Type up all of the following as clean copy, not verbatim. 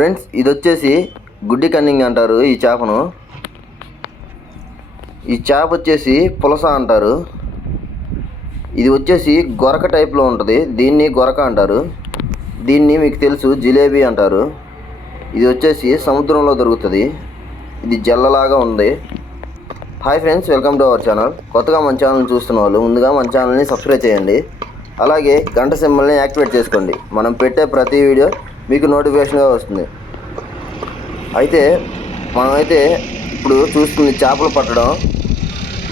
Friends, ఇది వచ్చేసి గుడ్డి కన్నింగ్ అంటారు ఈ చేపను. ఈ చేప వచ్చేసి పులస అంటారు. ఇది వచ్చేసి గొరక టైప్లో ఉంటుంది, దీన్ని గొరక అంటారు. దీన్ని మీకు తెలుసు జిలేబీ అంటారు. ఇది వచ్చేసి సముద్రంలో దొరుకుతుంది. ఇది జల్లలాగా ఉంది. Hi friends, welcome to our channel. కొత్తగా మన ఛానల్ చూస్తున్న వాళ్ళు ముందుగా మన ఛానల్ని సబ్స్క్రైబ్ చేయండి. అలాగే గంట సింబల్ని యాక్టివేట్ చేసుకోండి. మనం పెట్టే ప్రతి వీడియో మీకు నోటిఫికేషన్గా వస్తుంది. అయితే మనమైతే ఇప్పుడు చూస్తుంది చేపలు పట్టడం.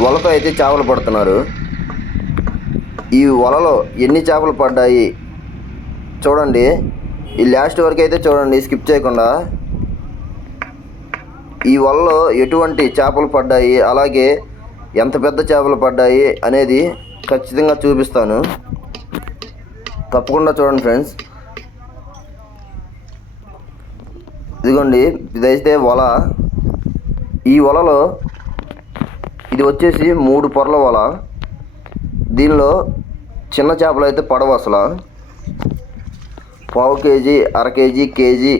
వలతో అయితే చేపలు పడుతున్నారు. ఈ వలలో ఎన్ని చేపలు పడ్డాయి చూడండి. ఈ లాస్ట్ వరకు అయితే చూడండి, స్కిప్ చేయకుండా. ఈ వలలో ఎటువంటి చేపలు పడ్డాయి, అలాగే ఎంత పెద్ద చేపలు పడ్డాయి అనేది ఖచ్చితంగా చూపిస్తాను. తప్పకుండా చూడండి ఫ్రెండ్స్. ఇదిగోండి, ఇదైతే వల. ఈ వలలో ఇది వచ్చేసి 3 పొరల వల. దీనిలో చిన్న చేపలు అయితే పడవు అసలు. పావు కేజీ, అర కేజీ, కేజీ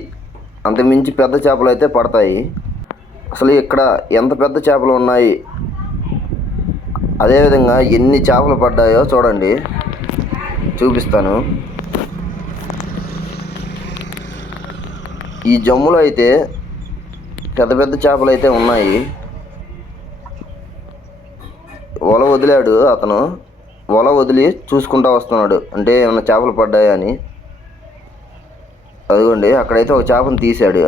అంతమించి పెద్ద చేపలు అయితే పడతాయి. అసలు ఇక్కడ ఎంత పెద్ద చేపలు ఉన్నాయి, అదేవిధంగా ఎన్ని చేపలు పడ్డాయో చూడండి, చూపిస్తాను. ఈ జమ్ములో అయితే పెద్ద పెద్ద చేపలు అయితే ఉన్నాయి. వల వదిలాడు అతను. వల వదిలి చూసుకుంటూ వస్తున్నాడు, అంటే ఏమన్నా చేపలు పడ్డాయని. అదిగోండి, అక్కడైతే ఒక చేపను తీశాడు.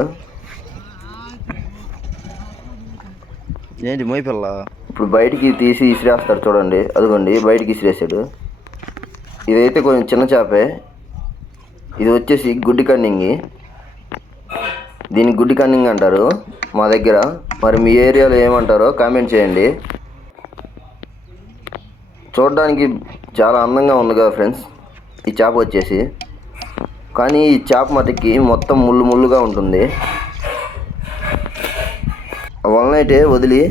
ఏంటి మొయ్యపిల్ల? ఇప్పుడు బయటికి తీసి ఇసిరేస్తాడు చూడండి. అదిగోండి, బయటికి ఇసిరేసాడు. ఇదైతే కొంచెం చిన్న చేపే. ఇది వచ్చేసి గుడ్డి కన్నింగి. దీన్ని గుడ్డి కన్నింగ్ అంటారు మా దగ్గర. మరి మీ ఏరియాలో ఏమంటారో కామెంట్ చేయండి. చూడడానికి చాలా అందంగా ఉంది కదా ఫ్రెండ్స్ ఈ చేప వచ్చేసి. కానీ ఈ చేప మటుకి మొత్తం ముళ్ళు ముళ్ళుగా ఉంటుంది. వలనైతే వదిలి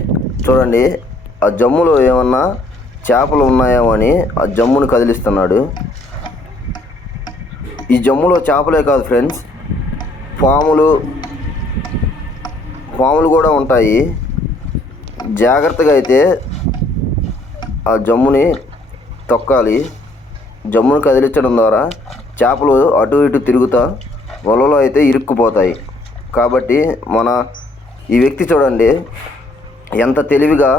చూడండి, ఆ జమ్ములో ఏమన్నా చేపలు ఉన్నాయేమో అని ఆ జమ్మును కదిలిస్తున్నాడు. ఈ జమ్ములో చేపలే కాదు ఫ్రెండ్స్, పాములు కూడా ఉంటాయి. జాగ్రత్తగా అయితే ఆ జమ్ముని తొక్కాలి. జమ్మును కదిలించడం ద్వారా చేపలు అటు ఇటు తిరుగుతా వలలో అయితే ఇరుక్కుపోతాయి. కాబట్టి ఈ వ్యక్తి చూడండి ఎంత తెలివిగా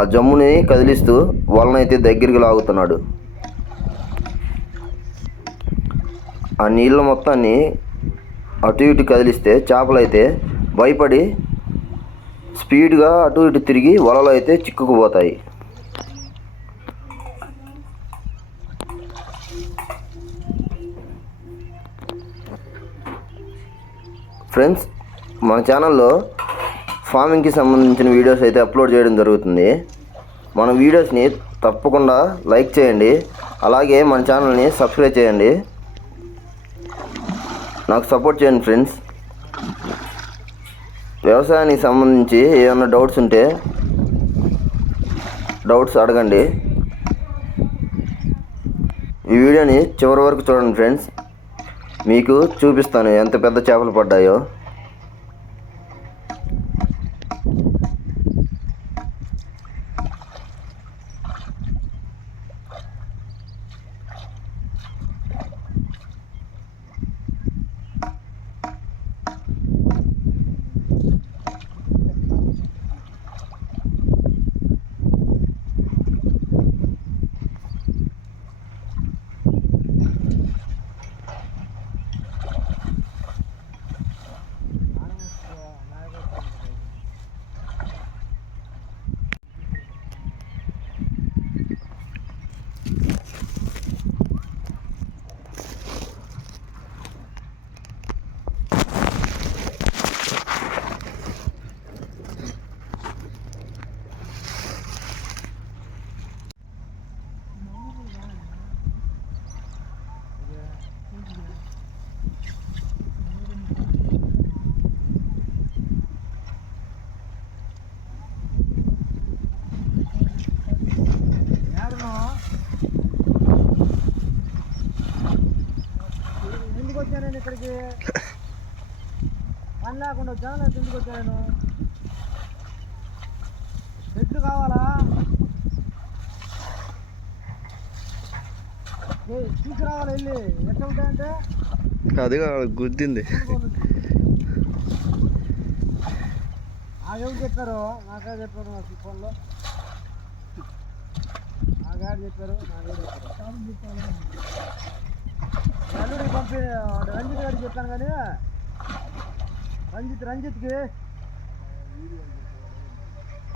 ఆ జమ్ముని కదిలిస్తూ వలనైతే దగ్గరికి లాగుతున్నాడు. ఆ నీళ్ళ మొత్తాన్ని అటు ఇటు కదిలిస్తే చేపలు అయితే భయపడి స్పీడ్గా అటు ఇటు తిరిగి వలలో అయితే చిక్కుకుపోతాయి. ఫ్రెండ్స్, మన ఛానల్లో ఫార్మింగ్కి సంబంధించిన వీడియోస్ అయితే అప్లోడ్ చేయడం జరుగుతుంది. మన వీడియోస్ని తప్పకుండా లైక్ చేయండి. అలాగే మన ఛానల్ని సబ్స్క్రైబ్ చేయండి. నాకు సపోర్ట్ చేయండి ఫ్రెండ్స్. వ్యవసాయానికి సంబంధించి ఏమైనా డౌట్స్ ఉంటే డౌట్స్ అడగండి. ఈ వీడియోని చివరి వరకు చూడండి ఫ్రెండ్స్. మీకు చూపిస్తాను ఎంత పెద్ద చేపలు పడ్డాయో. పని లేకుండా జనాలు ఎందుకు వచ్చాను? చెట్లు కావాలా? తీసుకురావాలి వెళ్ళి. ఎట్లా ఉంటాయంటే అది గుద్దింది. నాకెవరు చెప్పారు? నాకే చెప్పారు. నా ఫోన్లో నాకేడు చెప్పారు. అల్లుడికి పంపి రంజిత్ గారికి చెప్పాను కానీ రంజిత్కి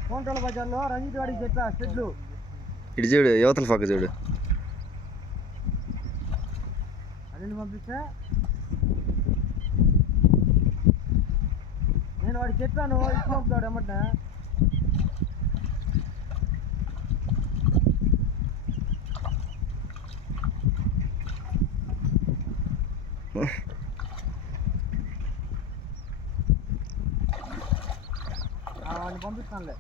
కోంటోల బజార్లో రంజిత్ గారికి చెప్పా షెడ్లు. ఇటు చూడు, యువతల పక్క చూడు. అల్లుడిని పంపిస్తే నేను వాడికి చెప్పాను, ఇచ్చి పంపుతాడు ఎమ్మటే. వాడిని పంపిస్తానులే.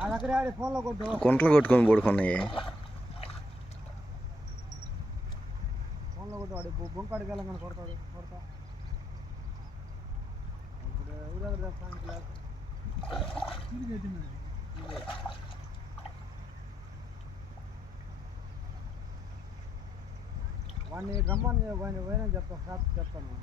ఆ దగ్గర ఆడి ఫోన్లో కొట్టు. కుంటలు కొట్టుకొని పడుకున్నాయి. ఫోన్లో కొట్టు. వాడి బొంకాడికి వెళ్ళగానే కొడతా. ఇప్పుడు ఎవరి దగ్గర తెస్తాను లేదు. వాడిని రమ్మని పోయినా చెప్తాను.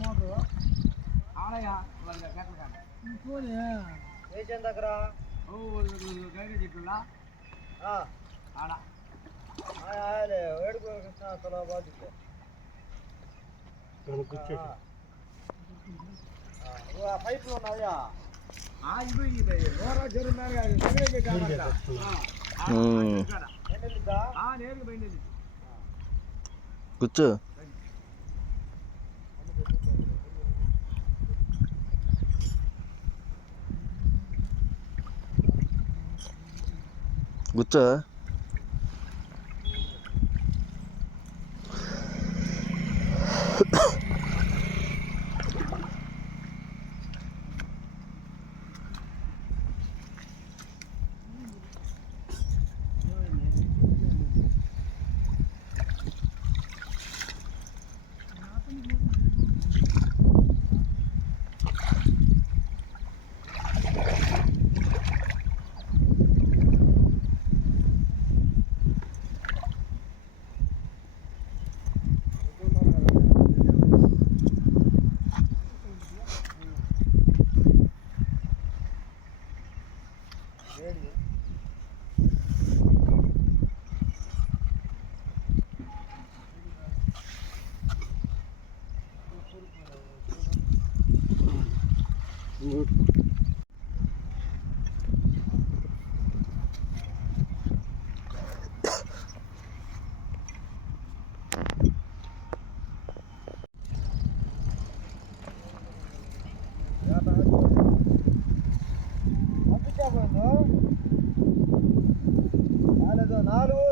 మోటరు ఆడయా వేసిన దగ్గర గైడ్ చెట్లా ఆడ వేడుకో కృష్ణ బాధ్యత పైపులు ఉన్నాయా? కూర్చో. కూర్చో.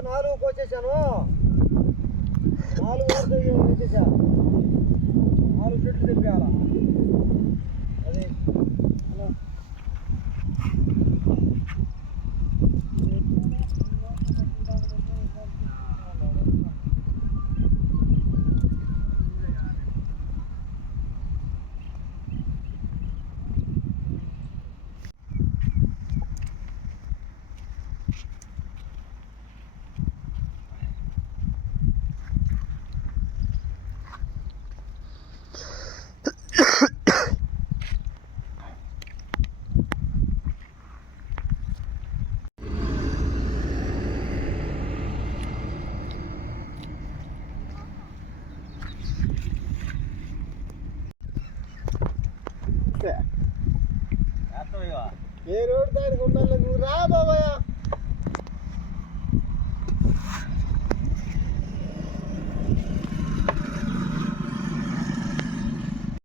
నాలుగు కోసేసాను. 4 వరకు వేసేసా. 4 చెట్లు తెప్పాలా అది. ఏ రోడ్ దానికి ఉండాలి నువ్వు రా బాబాయ్